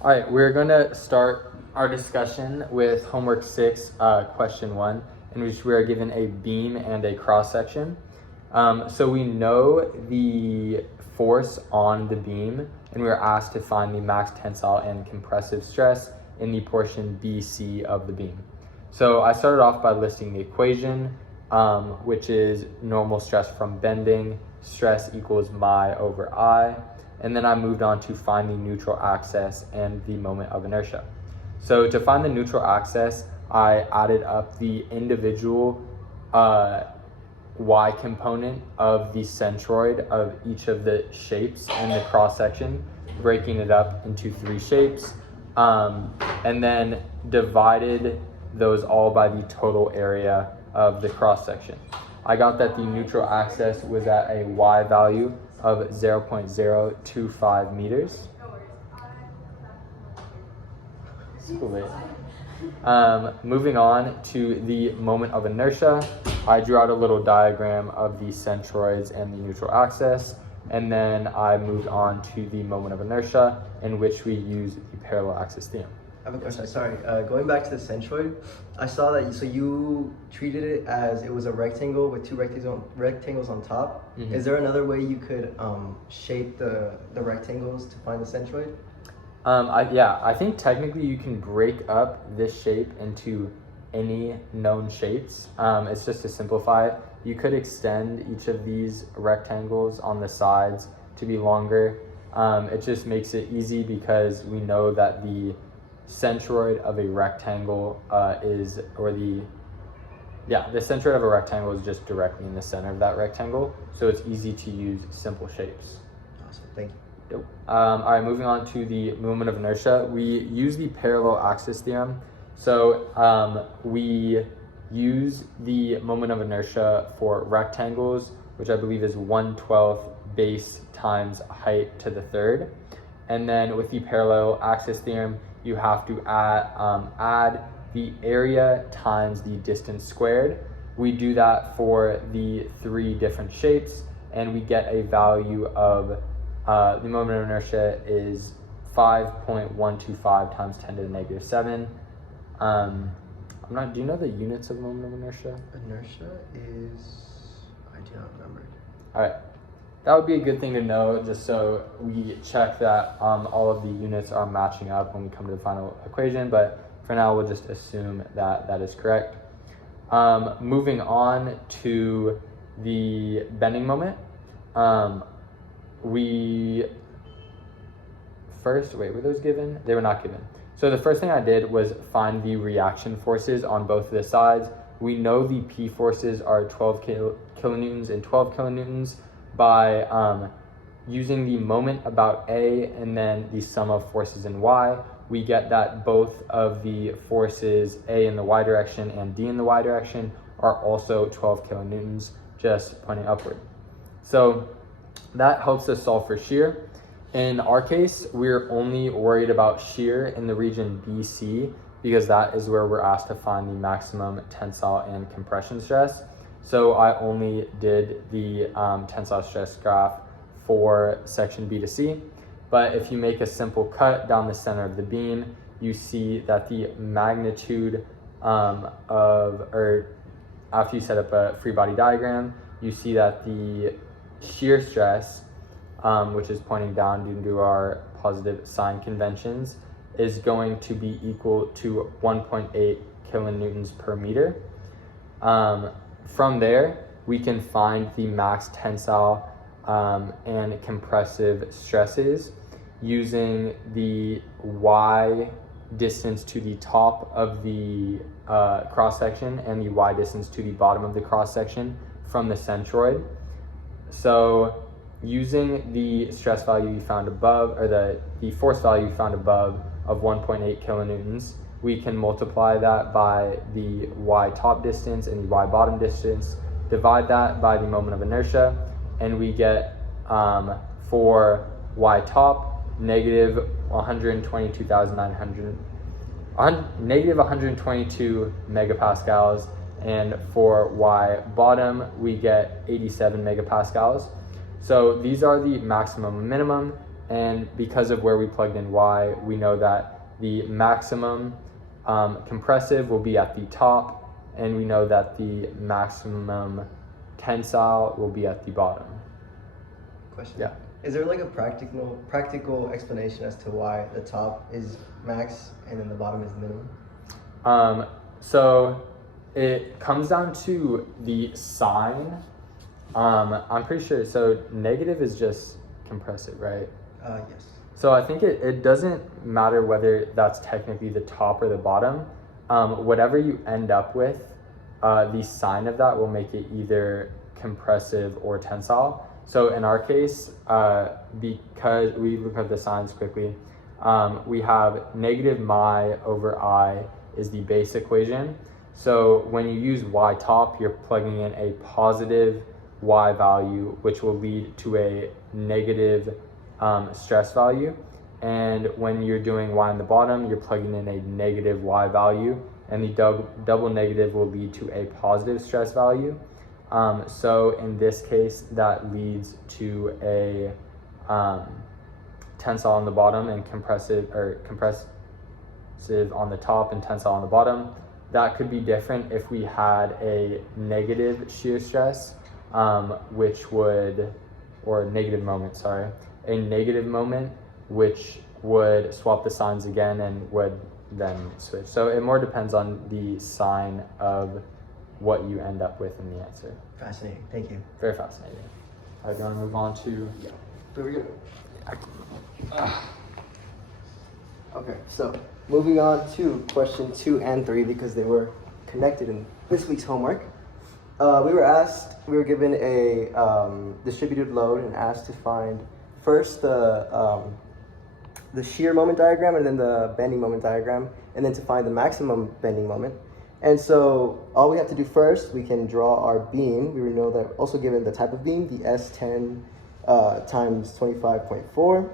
All right, we're going to start our discussion with homework 6, question 1, in which we are given a beam and a cross section. So we know the force on the beam, and we are asked to find the max tensile and compressive stress in the portion BC of the beam. So I started off by listing the equation, which is normal stress from bending, stress equals mi over I. And then I moved on to find the neutral axis and the moment of inertia. So to find the neutral axis, I added up the individual y component of the centroid of each of the shapes in the cross section, breaking it up into 3 shapes, and then divided those all by the total area of the cross section. I got that the neutral axis was at a y value of 0.025 meters. Moving on to the moment of inertia, I drew out a little diagram of the centroids and the neutral axis, and then I moved on to the moment of inertia, in which we use the parallel axis theorem. I have a question. Sorry, going back to the centroid, I saw that you treated it as it was a rectangle with 2 rectangles on top. Mm-hmm. Is there another way you could shape the rectangles to find the centroid? I think technically you can break up this shape into any known shapes. It's just to simplify it. You could extend each of these rectangles on the sides to be longer. It just makes it easy because we know that the centroid of a rectangle the centroid of a rectangle is just directly in the center of that rectangle, so it's easy to use simple shapes. Awesome, thank you. Yep. All right, moving on to the moment of inertia, we use the parallel axis theorem. So we use the moment of inertia for rectangles, which I believe is 1/12 base times height to the third. And then with the parallel axis theorem, you have to add the area times the distance squared. We do that for the 3 different shapes, and we get a value of the moment of inertia is 5.125 times 10 to the negative 7. Do you know the units of moment of inertia? Inertia is, I do not remember. All right. That would be a good thing to know, just so we check that all of the units are matching up when we come to the final equation, but for now we'll just assume that that is correct. Moving on to the bending moment, were those given? They were not given. So the first thing I did was find the reaction forces on both of the sides. We know the P forces are 12 kilonewtons and 12 kilonewtons. By using the moment about A and then the sum of forces in Y, we get that both of the forces A in the Y direction and D in the Y direction are also 12 kilonewtons, just pointing upward. So that helps us solve for shear. In our case, we're only worried about shear in the region BC because that is where we're asked to find the maximum tensile and compression stress. So I only did the tensile stress graph for section B to C. But if you make a simple cut down the center of the beam, you see that the magnitude after you set up a free body diagram, you see that the shear stress, which is pointing down due to our positive sign conventions, is going to be equal to 1.8 kilonewtons per meter. From there, we can find the max tensile and compressive stresses using the y distance to the top of the cross section and the y distance to the bottom of the cross section from the centroid. So using the stress value you found above, or the force value you found above of 1.8 kilonewtons, we can multiply that by the y top distance and the y bottom distance, divide that by the moment of inertia, and we get for y top negative 122 megapascals, and for y bottom we get 87 megapascals. So these are the maximum and minimum. and because of where we plugged in y, we know that the maximum compressive will be at the top, and we know that the maximum tensile will be at the bottom. Question. Yeah. Is there like a practical explanation as to why the top is max and then the bottom is the minimum? So it comes down to the sign. I'm pretty sure. So negative is just compressive, right? Yes. So I think it doesn't matter whether that's technically the top or the bottom. Whatever you end up with, the sign of that will make it either compressive or tensile. So in our case, because we look at the signs quickly, we have negative mi over I is the base equation. So when you use y top, you're plugging in a positive y value, which will lead to a negative stress value. And when you're doing y on the bottom, you're plugging in a negative y value, and the double negative will lead to a positive stress value. So in this case, that leads to a tensile on the bottom and compressive on the top and tensile on the bottom. That could be different if we had a negative shear stress, or negative moment, a negative moment, which would swap the signs again and would then switch. So it more depends on the sign of what you end up with in the answer. Fascinating. Thank you. Very fascinating. All right, do you want to move on to? Yeah. So we're good. Okay, so moving on to question 2 and 3 because they were connected in this week's homework. We were given a distributed load and asked to find first the shear moment diagram and then the bending moment diagram, and then to find the maximum bending moment. And so all we have to do first, we can draw our beam. We know that also given the type of beam, the S10 times 25.4.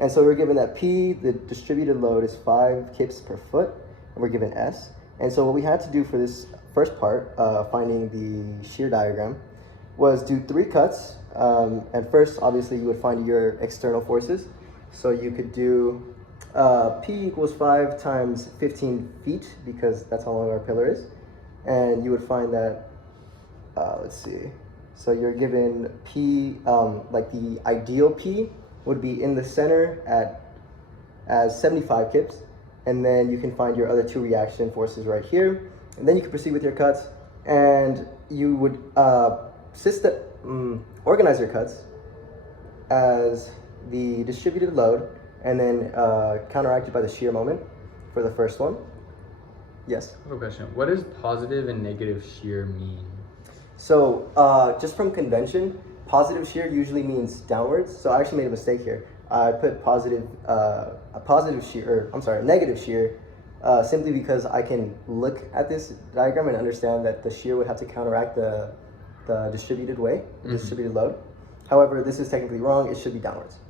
And so we're given that P, the distributed load, is 5 kips per foot, and we're given S. And so what we had to do for this first part, finding the shear diagram, was do 3 cuts. And first, obviously, you would find your external forces. So you could do P equals 5 times 15 feet, because that's how long our pillar is. And you would find that, let's see. So you're given P, like the ideal P would be in the center as 75 kips. And then you can find your other 2 reaction forces right here. And then you can proceed with your cuts. And you would organize your cuts as the distributed load, and then counteracted by the shear moment for the first one. Yes? I have a question. What does positive and negative shear mean? So just from convention, positive shear usually means downwards. So I actually made a mistake here. I put negative shear simply because I can look at this diagram and understand that the shear would have to counteract the distributed way, distributed load. However, this is technically wrong. It should be downwards.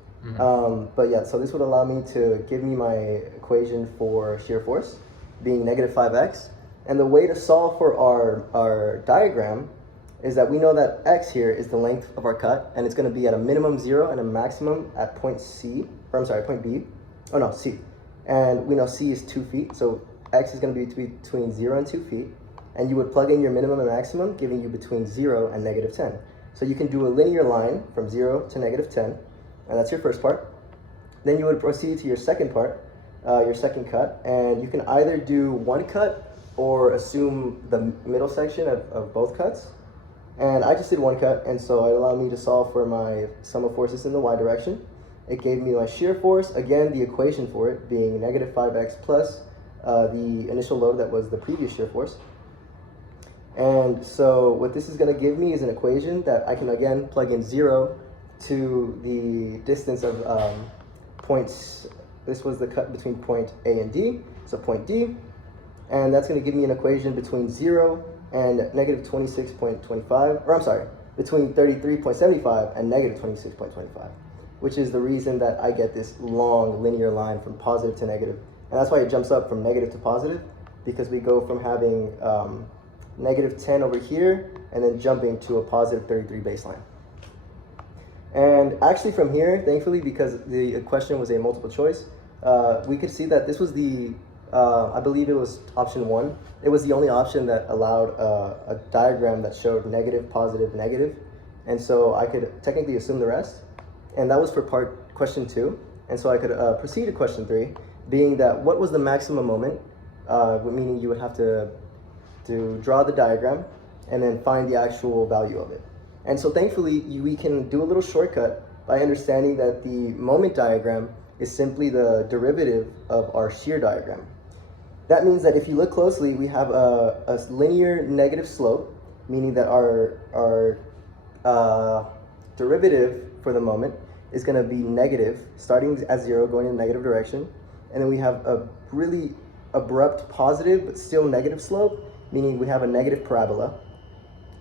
But yeah, so this would allow me to give me my equation for shear force being negative 5x. And the way to solve for our diagram is that we know that x here is the length of our cut, and it's going to be at a minimum 0 and a maximum at point C, or I'm sorry, point B. Oh no, C. And we know C is 2 feet, so x is going to be between 0 and 2 feet. And you would plug in your minimum and maximum, giving you between 0 and negative 10. So you can do a linear line from 0 to negative 10, and that's your first part. Then you would proceed to your second part, your second cut, and you can either do one cut or assume the middle section of both cuts. And I just did one cut, and so it allowed me to solve for my sum of forces in the y direction. It gave me my shear force, again, the equation for it being negative 5x plus the initial load that was the previous shear force. And so what this is going to give me is an equation that I can again plug in 0 to the distance of points. This was the cut between point A and D, so point D. And that's going to give me an equation between 0 and negative 26.25, or I'm sorry, between 33.75 and negative 26.25, which is the reason that I get this long linear line from positive to negative. And that's why it jumps up from negative to positive, because we go from having negative 10 over here and then jumping to a positive 33 baseline. And actually from here, thankfully, because the question was a multiple choice, we could see that this was I believe it was option 1. It was the only option that allowed a diagram that showed negative, positive, negative. And so I could technically assume the rest. And that was for question 2. And so I could proceed to question 3, being that what was the maximum moment, meaning you would have to draw the diagram and then find the actual value of it. And so thankfully, we can do a little shortcut by understanding that the moment diagram is simply the derivative of our shear diagram. That means that if you look closely, we have a linear negative slope, meaning that our derivative for the moment is going to be negative, starting at 0, going in the negative direction. And then we have a really abrupt positive, but still negative slope, meaning we have a negative parabola.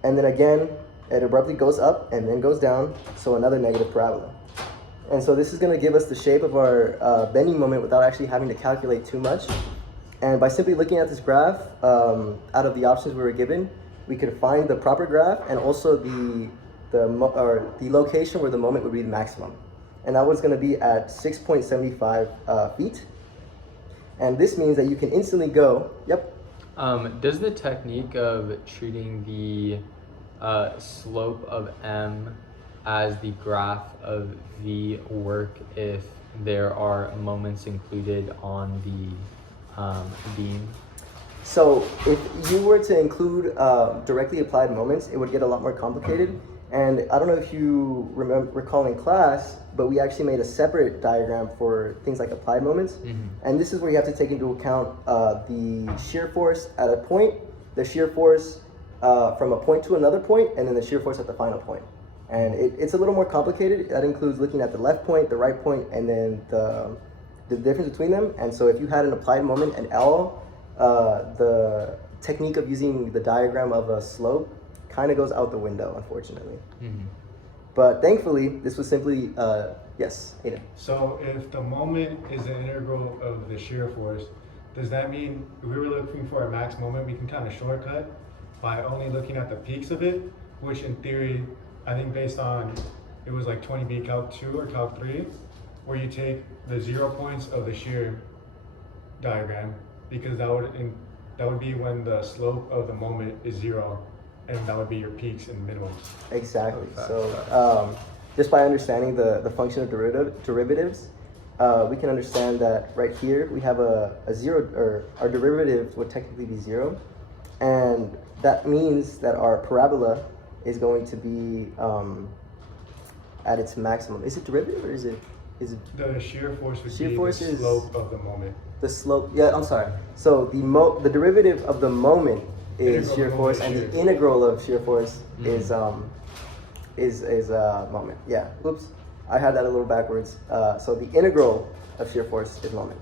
And then again, it abruptly goes up and then goes down, so another negative parabola. And so this is going to give us the shape of our bending moment without actually having to calculate too much. And by simply looking at this graph, out of the options we were given, we could find the proper graph and also the location where the moment would be the maximum. And that was going to be at 6.75 feet. And this means that you can instantly go, yep. Does the technique of treating the slope of M as the graph of V work if there are moments included on the beam? So if you were to include directly applied moments, it would get a lot more complicated. And I don't know if you recall in class, but we actually made a separate diagram for things like applied moments. Mm-hmm. And this is where you have to take into account the shear force at a point, the shear force from a point to another point, and then the shear force at the final point. And it's a little more complicated. That includes looking at the left point, the right point, and then the difference between them. And so if you had an applied moment and L, the technique of using the diagram of a slope kind of goes out the window, unfortunately. Mm-hmm. But thankfully, this was simply, yes, Aiden. So if the moment is the integral of the shear force, does that mean if we were looking for a max moment, we can kind of shortcut by only looking at the peaks of it, which in theory, I think based on, it was like 20B Calc 2 or Calc 3, where you take the 0 points of the shear diagram, because that would be when the slope of the moment is 0, and that would be your peaks and minimums. Exactly. So just by understanding the function of derivatives, we can understand that right here we have a 0, or our derivative would technically be 0, and that means that our parabola is going to be at its maximum. Is it derivative or is it? The shear force would be the slope of the moment. The slope, yeah, I'm sorry. So the derivative of the moment is shear force, and the integral of shear force is moment. Yeah, oops, I had that a little backwards. So the integral of shear force is moment.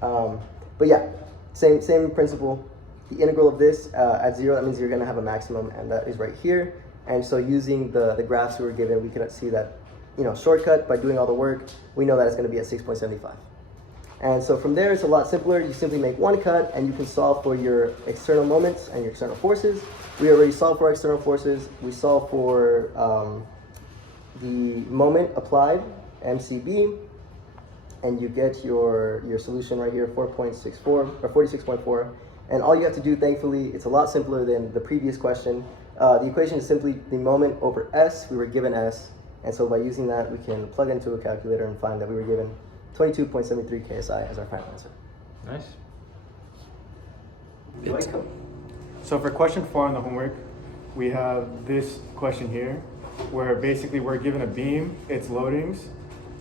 But yeah, same principle. The integral of this at 0, that means you're gonna have a maximum, and that is right here. And so using the graphs we were given, we can see that, shortcut by doing all the work, we know that it's gonna be at 6.75. And so from there, it's a lot simpler. You simply make one cut and you can solve for your external moments and your external forces. We already solved for external forces. We solved for the moment applied, MCB, and you get your solution right here, 4.64 or 46.4. And all you have to do, thankfully, it's a lot simpler than the previous question. The equation is simply the moment over S. We were given S. And so by using that, we can plug into a calculator and find that we were given 22.73 KSI as our final answer. Nice. Welcome. So for question 4 on the homework, we have this question here, where basically we're given a beam, its loadings,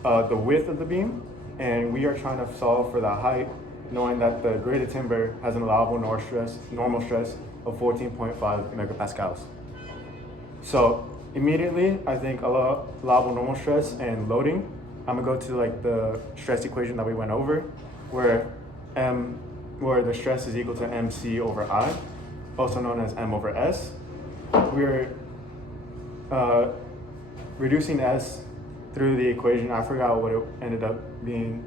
the width of the beam, and we are trying to solve for the height, knowing that the graded timber has an allowable normal stress of 14.5 megapascals. So immediately, I think allowable normal stress and loading, I'm gonna go to like the stress equation that we went over, where the stress is equal to MC over I, also known as M over S. We're reducing S through the equation. I forgot what it ended up being.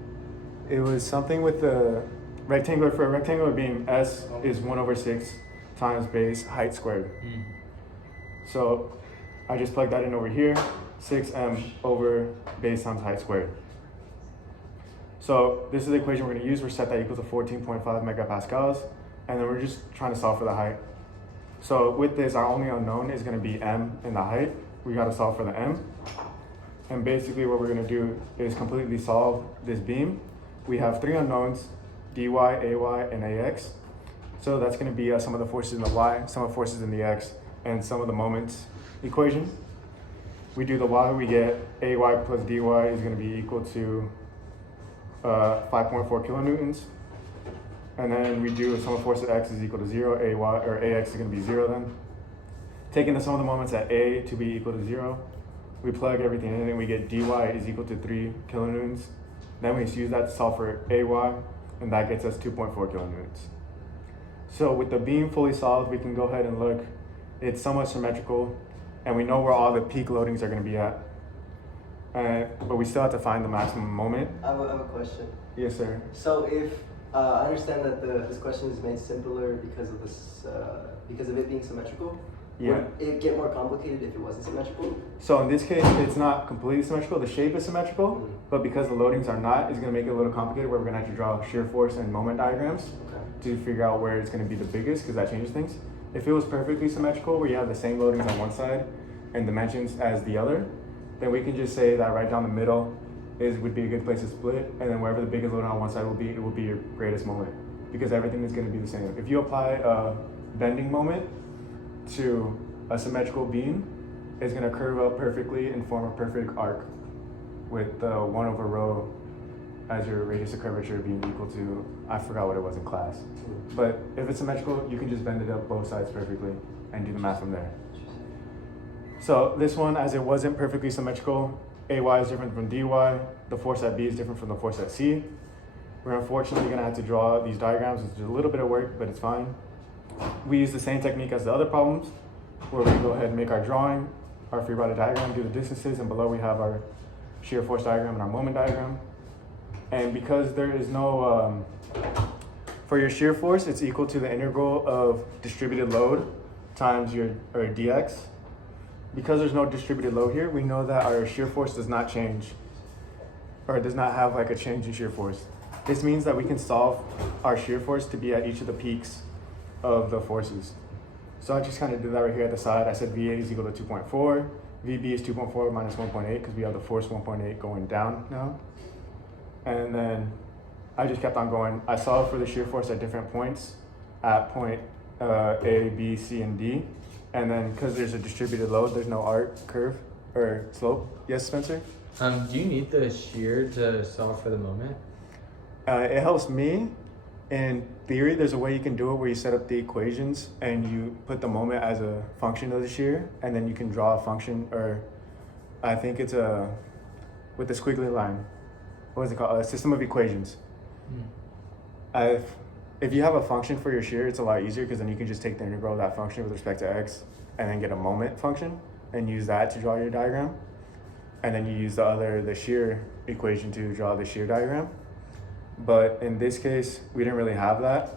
It was something with the rectangular. For a rectangular beam, S is 1 over 6 times base height squared. So I just plugged that in over here. 6m over base times height squared. So this is the equation we're going to use. We're set that equal to 14.5 megapascals, and then we're just trying to solve for the height. So with this, our only unknown is going to be m in the height. We got to solve for the m. And basically what we're going to do is completely solve this beam. We have three unknowns, dy, ay, and ax. So that's going to be some of the forces in the y, some of the forces in the x, and some of the moments equation. We do the y, we get ay plus dy is going to be equal to 5.4 kilonewtons. And then we do sum of force at x is equal to 0, ay, or ax is going to be 0 then. Taking the sum of the moments at a to be equal to 0, we plug everything in and we get dy is equal to 3 kilonewtons. Then we use that to solve for ay, and that gets us 2.4 kilonewtons. So with the beam fully solved, we can go ahead and look. It's somewhat symmetrical, and we know where all the peak loadings are going to be at. But we still have to find the maximum moment. I have a question. Yes, sir. So if I understand that this question is made simpler because of because of it being symmetrical. Yeah. Would it get more complicated if it wasn't symmetrical? So in this case, it's not completely symmetrical. The shape is symmetrical, but because the loadings are not, it's going to make it a little complicated where we're going to have to draw shear force and moment diagrams to figure out where it's going to be the biggest, because that changes things. If it was perfectly symmetrical, where you have the same loadings on one side and dimensions as the other, then we can just say that right down the middle would be a good place to split, and then wherever the biggest loading on one side will be, it will be your greatest moment, because everything is going to be the same. If you apply a bending moment to a symmetrical beam, it's going to curve up perfectly and form a perfect arc with 1 over rho as your radius of curvature being equal to, I forgot what it was in class. But if it's symmetrical, you can just bend it up both sides perfectly and do the math from there. So this one, as it wasn't perfectly symmetrical, ay is different from dy, the force at b is different from the force at c. We're unfortunately going to have to draw these diagrams, which is a little bit of work, but it's fine. We use the same technique as the other problems, where we go ahead and make our drawing, our free body diagram, do the distances, and below we have our shear force diagram and our moment diagram. And because there is no, for your shear force, it's equal to the integral of distributed load times your dx. Because there's no distributed load here, we know that our shear force does not change, or does not have like a change in shear force. This means that we can solve our shear force to be at each of the peaks of the forces. So I just kind of did that right here at the side. I said VA is equal to 2.4, VB is 2.4 minus 1.8 because we have the force 1.8 going down now. And then I just kept on going. I solved for the shear force at different points at point A, B, C, and D. And then because there's a distributed load, there's no arc, curve, or slope. Yes, Spencer? Do you need the shear to solve for the moment? It helps me. In theory, there's a way you can do it where you set up the equations and you put the moment as a function of the shear, and then you can draw a function, or I think it's with the squiggly line. What is it called? A system of equations. If you have a function for your shear, it's a lot easier because then you can just take the integral of that function with respect to x and then get a moment function and use that to draw your diagram. And then you use the shear equation to draw the shear diagram. But in this case, we didn't really have that.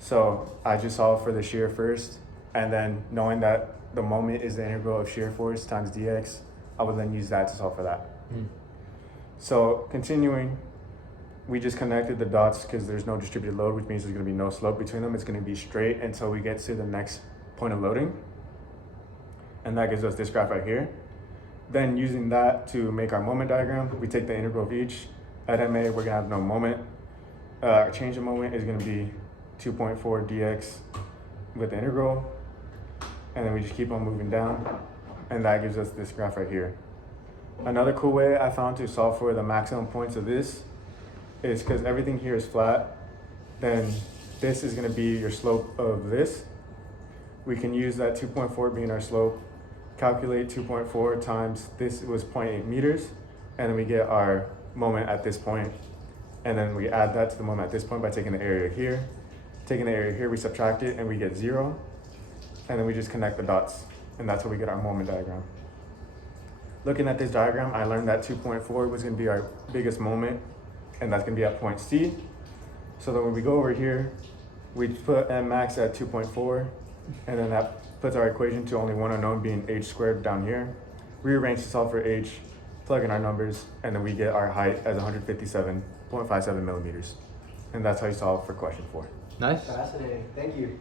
So I just solved for the shear first, and then knowing that the moment is the integral of shear force times dx, I would then use that to solve for that. So continuing, we just connected the dots because there's no distributed load, which means there's going to be no slope between them. It's going to be straight until we get to the next point of loading. And that gives us this graph right here. Then using that to make our moment diagram, we take the integral of each. At MA, we're going to have no moment. Our change of moment is going to be 2.4 dx with the integral. And then we just keep on moving down. And that gives us this graph right here. Another cool way I found to solve for the maximum points of this is because everything here is flat, then this is going to be your slope of this. We can use that 2.4 being our slope, calculate 2.4 times this was 0.8 meters, and then we get our moment at this point, and then we add that to the moment at this point by taking the area here. Taking the area here, we subtract it and we get 0, and then we just connect the dots, and that's how we get our moment diagram. Looking at this diagram, I learned that 2.4 was going to be our biggest moment, and that's going to be at point C. So then when we go over here, we put m max at 2.4, and then that puts our equation to only one unknown being h squared down here. rearrange to solve for h, plug in our numbers, and then we get our height as 157.57 millimeters. And that's how you solve for question 4. Nice. Fascinating. Thank you.